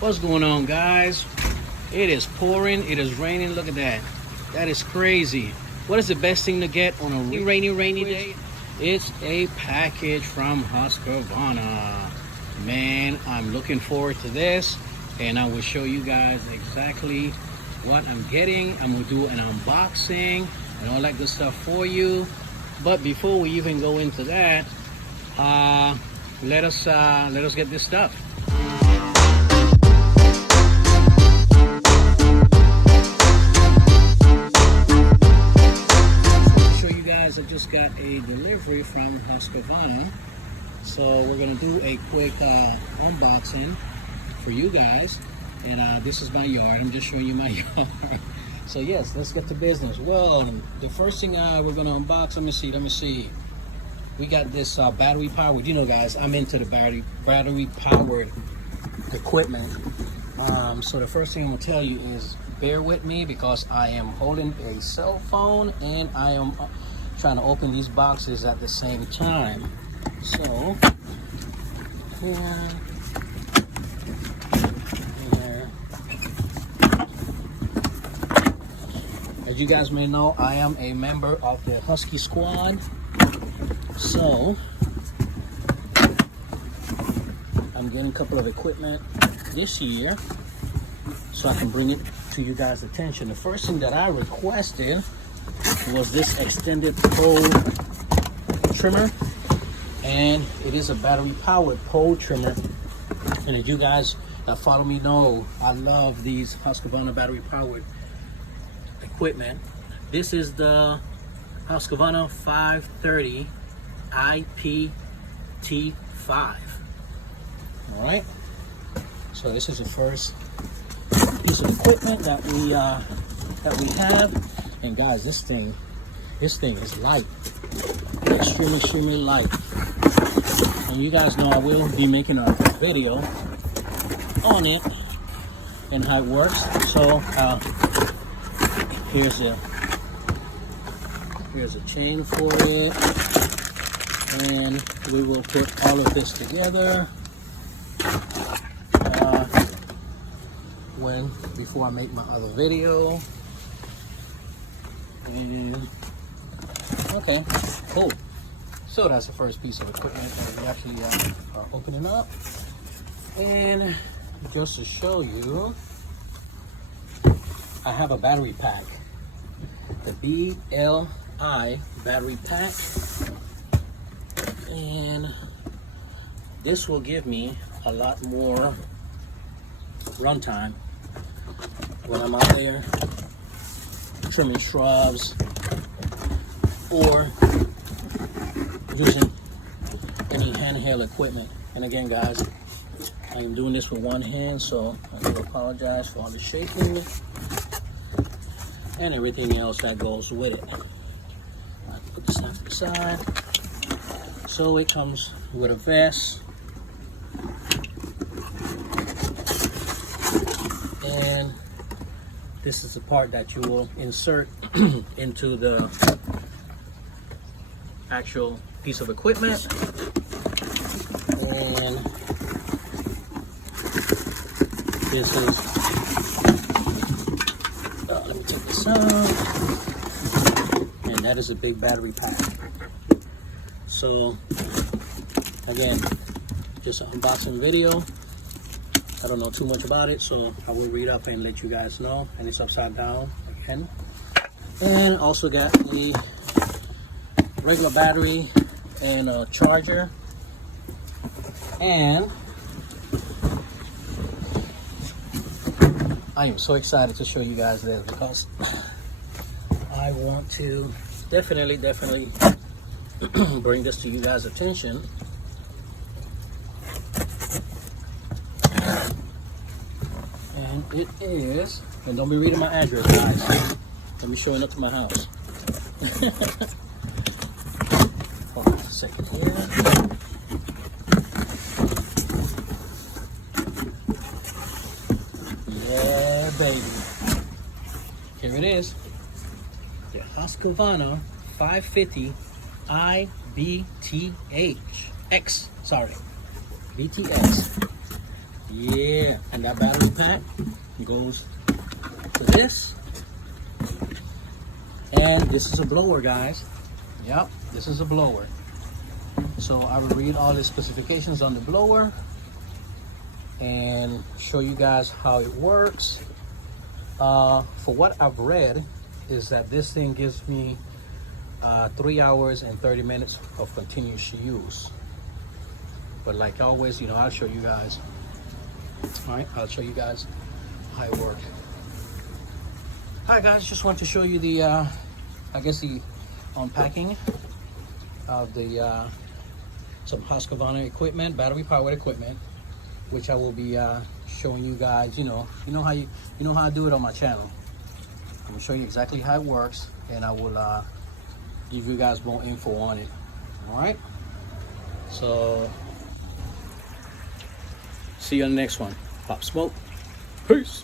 What's going on, guys? It is pouring, it is raining. Look at that. That is crazy. What is the best thing to get on a rainy day? It's a package from Husqvarna. Man, I'm looking forward to this, and I will show you guys exactly what I'm getting. I'm gonna do an unboxing and all that good stuff for you. But before we even go into that, let us get this stuff. I just got a delivery from Husqvarna, so we're gonna do a quick unboxing for you guys. And this is my yard. I'm just showing you my yard. So yes, let's get to business. Well, the first thing we're gonna unbox, let me see. We got this battery powered. You know, guys, I'm into the battery powered equipment. So the first thing I'm gonna tell you is bear with me, because I am holding a cell phone and I am trying to open these boxes at the same time. So here. As you guys may know, I am a member of the Husky Squad. So I'm getting a couple of equipment this year so I can bring it to you guys' attention. The first thing that I requested was this extended pole trimmer, and it is a battery powered pole trimmer. And as you guys that follow me know, I love these Husqvarna battery powered equipment. This is the Husqvarna 530 IPT5. All right, so this is the first piece of equipment that we have. And guys, this thing is light, extremely light. And you guys know I will be making a video on it and how it works. So here's a chain for it, and we will put all of this together before I make my other video. And okay, cool. So that's the first piece of equipment that we actually are opening up. And just to show you, I have a battery pack, the BLI battery pack, and this will give me a lot more runtime when I'm out there trimming shrubs or using any handheld equipment. And again, guys, I am doing this with one hand, so I do apologize for all the shaking and everything else that goes with it. I put this off to the side. So it comes with a vest, and this is the part that you will insert into the actual piece of equipment. And this is, let me take this out. And that is a big battery pack. So again, just an unboxing video. I don't know too much about it, so I will read up and let you guys know. And it's upside down again. And also got a regular battery and a charger. And I am so excited to show you guys this, because I want to definitely bring this to you guys' attention. And it is, and don't be reading my address, guys. Let me showing up to my house. Hold on a second here. Yeah, baby. Here it is. The Husqvarna 550 IBTX. BTX. Yeah, and that battery pack goes to this. And this is a blower, guys. Yep, this is a blower. So I will read all the specifications on the blower and show you guys how it works. For what I've read is that this thing gives me 3 hours and 30 minutes of continuous use. But like always, you know, I'll show you guys. All right, I'll show you guys how it works. Hi guys, just want to show you the, I guess the unpacking of the some Husqvarna equipment, battery powered equipment, which I will be showing you guys. You know how I do it on my channel. I'm gonna show you exactly how it works, and I will give you guys more info on it. All right. So see you on the next one. Pop Smoke. Peace.